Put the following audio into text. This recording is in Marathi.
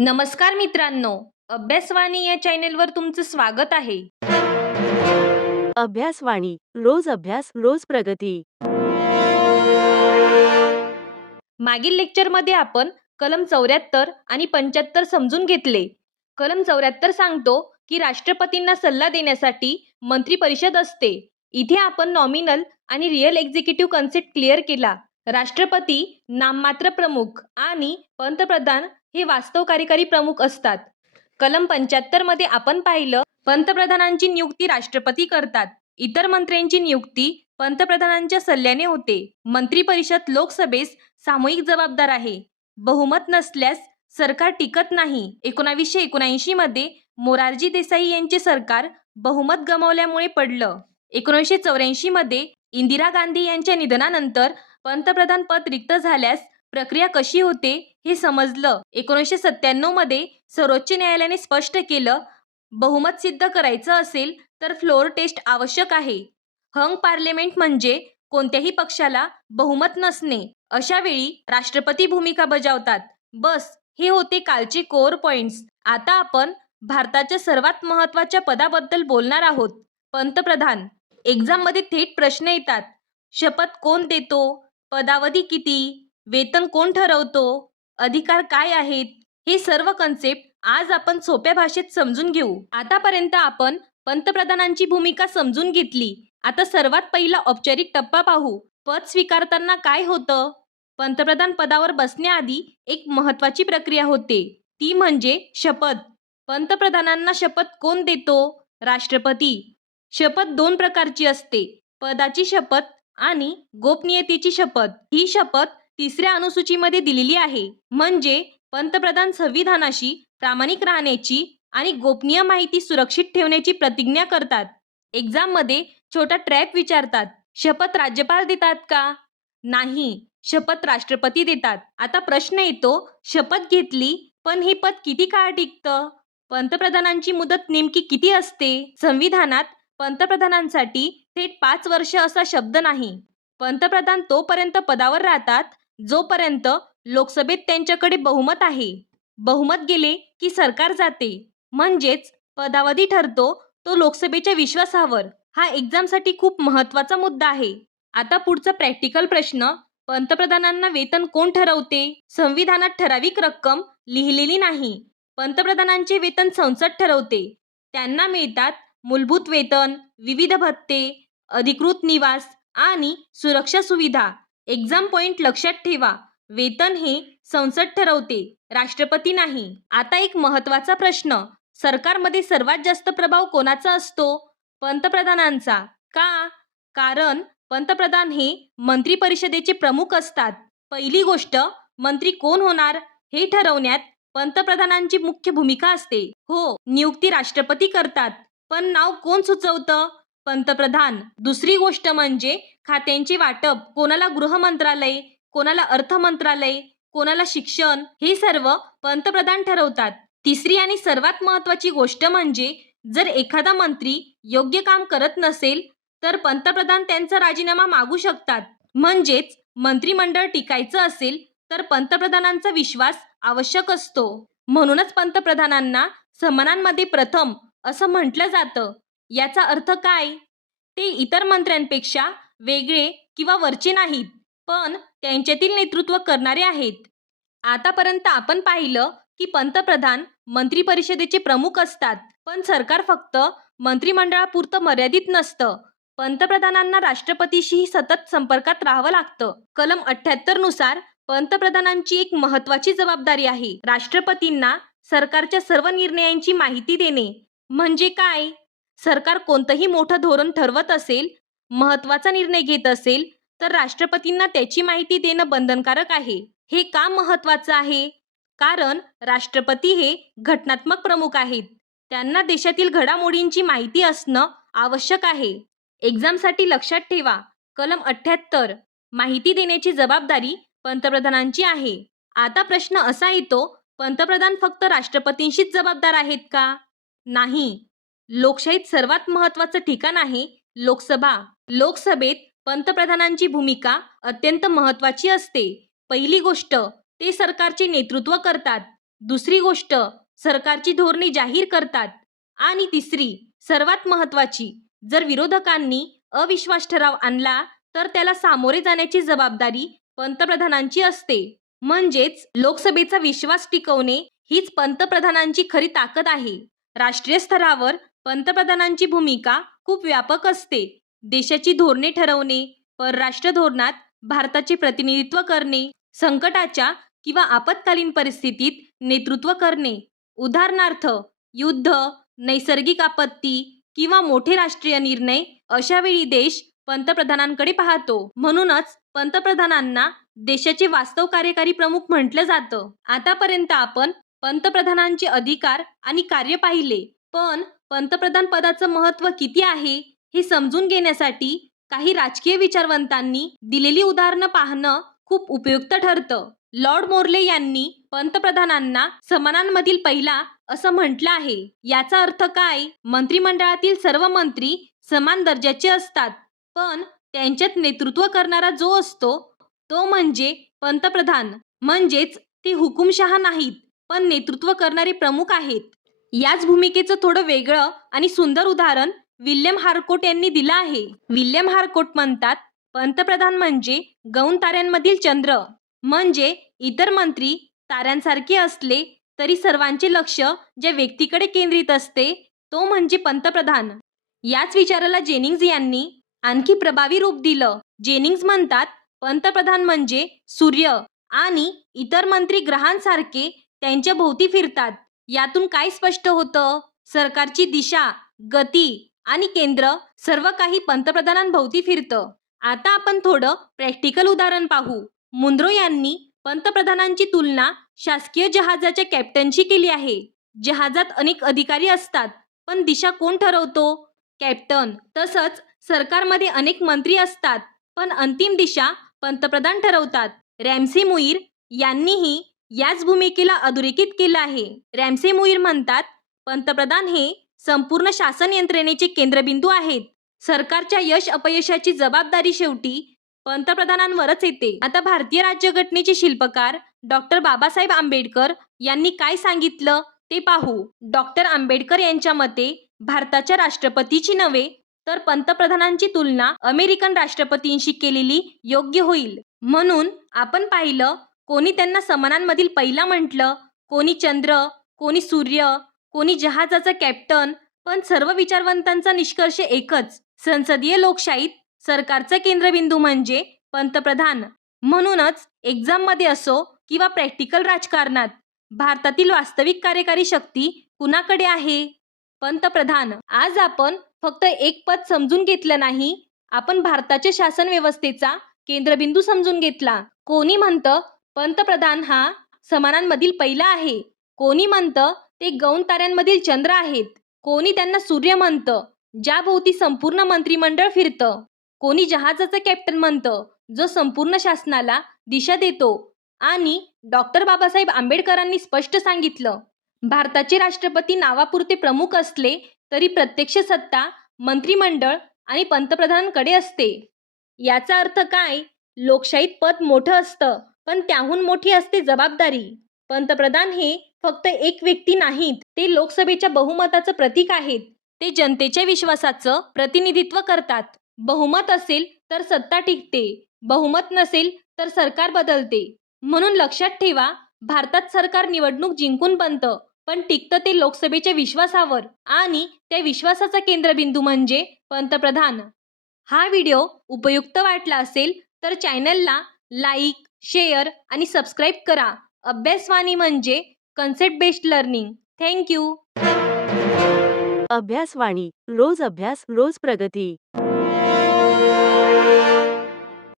नमस्कार मित्रांनो, अभ्यासवाणी या चॅनेलवर तुमचं स्वागत आहे. अभ्यासवाणी रोज अभ्यास रोज प्रगती. मागील लेक्चरमध्ये आपण कलम 74 आणि 75 समजून घेतले. कलम 74 सांगतो की राष्ट्रपतींना सल्ला देण्यासाठी मंत्री परिषद असते. इथे आपण नॉमिनल आणि रिअल एक्झिक्युटिव्ह कन्सेप्ट क्लिअर केला. राष्ट्रपती नाममात्र प्रमुख आणि पंतप्रधान हे वास्तव कार्यकारी प्रमुख असतात. कलम 75 मध्ये आपण पाहिलं, पंतप्रधानांची नियुक्ती राष्ट्रपती करतात. इतर मंत्र्यांची नियुक्ती पंतप्रधानांच्या सल्ल्याने होते. मंत्री परिषद लोकसभेस सामूहिक जबाबदार आहे. बहुमत नसल्यास सरकार टिकत नाही. 1979 मध्ये मोरारजी देसाई यांचे सरकार बहुमत गमावल्यामुळे पडलं. 1984 मध्ये इंदिरा गांधी यांच्या निधनानंतर पंतप्रधान पद रिक्त झाल्यास प्रक्रिया कशी होते हे समजलं. 1997 मध्ये सर्वोच्च न्यायालयाने स्पष्ट केलं, बहुमत सिद्ध करायचं असेल तर फ्लोअर टेस्ट आवश्यक आहे. हंग पार्लिमेंट म्हणजे कोणत्याही पक्षाला बहुमत नसणे. अशा वेळी राष्ट्रपती भूमिका बजावतात. बस, हे होते कालचे कोअर पॉइंट्स. आता आपण भारताच्या सर्वात महत्त्वाच्या पदाबद्दल बोलणार आहोत, पंतप्रधान. एक्झाममध्ये थेट प्रश्न येतात. शपथ कोण देतो? पदावधी किती? वेतन कोण ठरवतो? अधिकार काय आहेत? हे सर्व कन्सेप्ट आज आपण सोप्या भाषेत समजून घेऊ. आतापर्यंत आपण पंतप्रधानांची भूमिका समजून घेतली. आता सर्वात पहिला औपचारिक टप्पा पाहू. पद स्वीकारताना काय होतं? पंतप्रधान पदावर बसण्याआधी एक महत्त्वाची प्रक्रिया होते, ती म्हणजे शपथ. पंतप्रधानांना शपथ कोण देतो? राष्ट्रपती. शपथ दोन प्रकारची असते, पदाची शपथ आणि गोपनीयतेची शपथ. ही शपथ 3ऱ्या अनुसूचीमध्ये दिलेली आहे. म्हणजे पंतप्रधान संविधानाशी प्रामाणिक राहण्याची आणि गोपनीय माहिती सुरक्षित ठेवण्याची प्रतिज्ञा करतात. एक्झाममध्ये छोटा ट्रॅप विचारतात, शपथ राज्यपाल देतात का? नाही, शपथ राष्ट्रपती देतात. आता प्रश्न येतो, शपथ घेतली पण हे पद किती काळ टिकतं? पंतप्रधानांची मुदत नेमकी किती असते? संविधानात पंतप्रधानांसाठी थेट 5 वर्ष असा शब्द नाही. पंतप्रधान तोपर्यंत पदावर राहतात जोपर्यंत लोकसभेत त्यांच्याकडे बहुमत आहे. बहुमत गेले की सरकार जाते. म्हणजेच पदावधी ठरतो तो लोकसभेच्या विश्वासावर. हा एक्झामसाठी खूप महत्त्वाचा मुद्दा आहे. आता पुढचा प्रॅक्टिकल प्रश्न, पंतप्रधानांना वेतन कोण ठरवते? संविधानात ठराविक रक्कम लिहिलेली नाही. पंतप्रधानांचे वेतन संसद ठरवते. त्यांना मिळतात मूलभूत वेतन, विविध भत्ते, अधिकृत निवास आणि सुरक्षा सुविधा. एक्झाम पॉइंट लक्षात ठेवा, वेतन हे संसद ठरवते, राष्ट्रपती नाही. आता एक महत्त्वाचा प्रश्न, सरकारमध्ये सर्वात जास्त प्रभाव कोणाचा असतो? पंतप्रधानांचा. का? कारण पंतप्रधान हे मंत्री परिषदेचे प्रमुख असतात. पहिली गोष्ट, मंत्री कोण होणार हे ठरवण्यात पंतप्रधानांची मुख्य भूमिका असते. हो, नियुक्ती राष्ट्रपती करतात, पण नाव कोण सुचवतं? पंतप्रधान. दुसरी गोष्ट म्हणजे खात्यांचे वाटप. कोणाला गृह मंत्रालय, कोणाला अर्थ मंत्रालय, कोणाला शिक्षण, हे सर्व पंतप्रधान ठरवतात. तिसरी आणि सर्वात महत्त्वाची गोष्ट म्हणजे जर एखादा मंत्री योग्य काम करत नसेल तर पंतप्रधान त्यांचा राजीनामा मागू शकतात. म्हणजेच मंत्रिमंडळ टिकायचं असेल तर पंतप्रधानांचा विश्वास आवश्यक असतो. म्हणूनच पंतप्रधानांना समानांमध्ये प्रथम असं म्हटलं जातं. याचा अर्थ काय? ते इतर मंत्र्यांपेक्षा वेगळे किंवा वरचे नाहीत, पण त्यांच्यातील नेतृत्व करणारे आहेत. आतापर्यंत आपण पाहिलं की पंतप्रधान मंत्री परिषदेचे प्रमुख असतात, पण सरकार फक्त मंत्रिमंडळापुरतं मर्यादित नसतं. पंतप्रधानांना राष्ट्रपतीशीही सतत संपर्कात राहावं लागतं. कलम 78 नुसार पंतप्रधानांची एक महत्त्वाची जबाबदारी आहे, राष्ट्रपतींना सरकारच्या सर्व निर्णयांची माहिती देणे. म्हणजे काय? सरकार कोणतंही मोठं धोरण ठरवत असेल, महत्त्वाचा निर्णय घेत असेल तर राष्ट्रपतींना त्याची माहिती देणं बंधनकारक आहे. हे का महत्त्वाचं आहे? कारण राष्ट्रपती हे घटनात्मक प्रमुख आहेत. त्यांना देशातील घडामोडींची माहिती असणं आवश्यक आहे. एक्झामसाठी लक्षात ठेवा, कलम 78, माहिती देण्याची जबाबदारी पंतप्रधानांची आहे. आता प्रश्न असा येतो, पंतप्रधान फक्त राष्ट्रपतींशीच जबाबदार आहेत का? नाही. लोकशाहीत सर्वात महत्त्वाचं ठिकाण आहे लोकसभा. लोकसभेत पंतप्रधानांची भूमिका अत्यंत महत्त्वाची असते. पहिली गोष्ट, ते सरकारचे नेतृत्व करतात. दुसरी गोष्ट, सरकारची धोरणे जाहीर करतात. आणि तिसरी, सर्वात महत्त्वाची, जर विरोधकांनी अविश्वास ठराव आणला तर त्याला सामोरे जाण्याची जबाबदारी पंतप्रधानांची असते. म्हणजेच लोकसभेचा विश्वास टिकवणे हीच पंतप्रधानांची खरी ताकद आहे. राष्ट्रीय स्तरावर पंतप्रधानांची भूमिका खूप व्यापक असते. देशाची धोरणे ठरवणे, परराष्ट्र धोरणात भारताचे प्रतिनिधित्व करणे, संकटाच्या किंवा आपत्कालीन परिस्थितीत नेतृत्व करणे. उदाहरणार्थ, युद्ध, नैसर्गिक आपत्ती किंवा मोठे राष्ट्रीय निर्णय अशा वेळी देश पंतप्रधानांकडे पाहतो. म्हणूनच पंतप्रधानांना देशाचे वास्तव कार्यकारी प्रमुख म्हटलं जातं. आतापर्यंत आपण पंतप्रधानांचे अधिकार आणि कार्य पाहिले, पण पंतप्रधान पदाचं महत्त्व किती आहे हे समजून घेण्यासाठी काही राजकीय विचारवंतांनी दिलेली उदाहरणं पाहणं खूप उपयुक्त ठरतं. लॉर्ड मोर्ले यांनी पंतप्रधानांना समानांमधील पहिला असं म्हटलं आहे. याचा अर्थ काय? मंत्रिमंडळातील सर्व मंत्री समान दर्जाचे असतात, पण त्यांच्यात नेतृत्व करणारा जो असतो तो म्हणजे पंतप्रधान. म्हणजेच ते हुकुमशहा नाहीत, पण नेतृत्व करणारे प्रमुख आहेत. याच भूमिकेचं थोडं वेगळं आणि सुंदर उदाहरण विल्यम हार्कोट यांनी दिलं आहे. विल्यम हार्कोट म्हणतात, पंतप्रधान म्हणजे गौण ताऱ्यांमधील चंद्र. म्हणजे इतर मंत्री ताऱ्यांसारखे असले तरी सर्वांचे लक्ष ज्या व्यक्तीकडे केंद्रित असते तो म्हणजे पंतप्रधान. याच विचाराला जेनिंग्ज यांनी आणखी प्रभावी रूप दिलं. जेनिंग्ज म्हणतात, पंतप्रधान म्हणजे सूर्य आणि इतर मंत्री ग्रहांसारखे त्यांच्या भोवती फिरतात. यातून काय स्पष्ट होतं? सरकारची दिशा, गती आणि केंद्र सर्व काही पंतप्रधानांभोवती फिरतं. आता आपण थोडं प्रॅक्टिकल उदाहरण पाहू. मुनरो यांनी पंतप्रधानांची तुलना शासकीय जहाजाच्या कॅप्टनशी केली आहे. जहाजात अनेक अधिकारी असतात, पण दिशा कोण ठरवतो? कॅप्टन. तसंच सरकारमध्ये अनेक मंत्री असतात, पण अंतिम दिशा पंतप्रधान ठरवतात. रॅम्से मुईर यांनीही याच भूमिकेला अधोरेखित केलं आहे. रॅम्से मुईर म्हणतात, पंतप्रधान हे संपूर्ण शासन यंत्रणेचे केंद्रबिंदू आहेत. सरकारच्या यश अपयशाची जबाबदारी शेवटी पंतप्रधानांवरच येते. आता भारतीय राज्यघटनेचे शिल्पकार डॉक्टर बाबासाहेब आंबेडकर यांनी काय सांगितलं ते पाहू. डॉक्टर आंबेडकर यांच्या मते भारताच्या राष्ट्रपतीची नव्हे तर पंतप्रधानांची तुलना अमेरिकन राष्ट्रपतींशी केलेली योग्य होईल. म्हणून आपण पाहिलं, कोणी त्यांना समानांमधील पहिला म्हटलं, कोणी चंद्र, कोणी सूर्य, कोणी जहाजाचा कॅप्टन, पण सर्व विचारवंतांचा निष्कर्ष एकच, संसदीय लोकशाहीत सरकारचा केंद्रबिंदू म्हणजे पंतप्रधान. म्हणूनच एक्झाममध्ये असो किंवा प्रॅक्टिकल राजकारणात भारतातील वास्तविक कार्यकारी शक्ती कुणाकडे आहे? पंतप्रधान. आज आपण फक्त एक पद समजून घेतलं नाही, आपण भारताच्या शासन व्यवस्थेचा केंद्रबिंदू समजून घेतला. कोणी म्हणतं पंतप्रधान हा समानांमधील पहिला आहे, कोणी म्हणतं ते गौण ताऱ्यांमधील चंद्र आहेत, कोणी त्यांना सूर्य म्हणतं ज्या भोवती संपूर्ण मंत्रिमंडळ फिरतं, कोणी जहाजाचा कॅप्टन म्हणतं जो संपूर्ण शासनाला दिशा देतो. आणि डॉक्टर बाबासाहेब आंबेडकरांनी स्पष्ट सांगितलं, भारताचे राष्ट्रपती नावापुरते प्रमुख असले तरी प्रत्यक्ष सत्ता मंत्रिमंडळ आणि पंतप्रधानांकडे असते. याचा अर्थ काय? लोकशाहीत पद मोठं असतं, पण त्याहून मोठी असते जबाबदारी. पंतप्रधान हे फक्त एक व्यक्ती नाहीत, ते लोकसभेच्या बहुमताचं प्रतीक आहेत. ते जनतेच्या विश्वासाचं प्रतिनिधित्व करतात. बहुमत असेल तर सत्ता टिकते, बहुमत नसेल तर सरकार बदलते. म्हणून लक्षात ठेवा, भारतात सरकार निवडणूक जिंकून बनतं, पण टिकतं ते लोकसभेच्या विश्वासावर, आणि त्या विश्वासाचा केंद्रबिंदू म्हणजे पंतप्रधान. हा व्हिडिओ उपयुक्त वाटला असेल तर चॅनलला लाईक, शेअर आणि सबस्क्राईब करा. अभ्यासवाणी म्हणजे कन्सेप्ट बेस्ड लर्निंग. थँक्यू. अभ्यासवाणी. रोज अभ्यास, रोज प्रगती.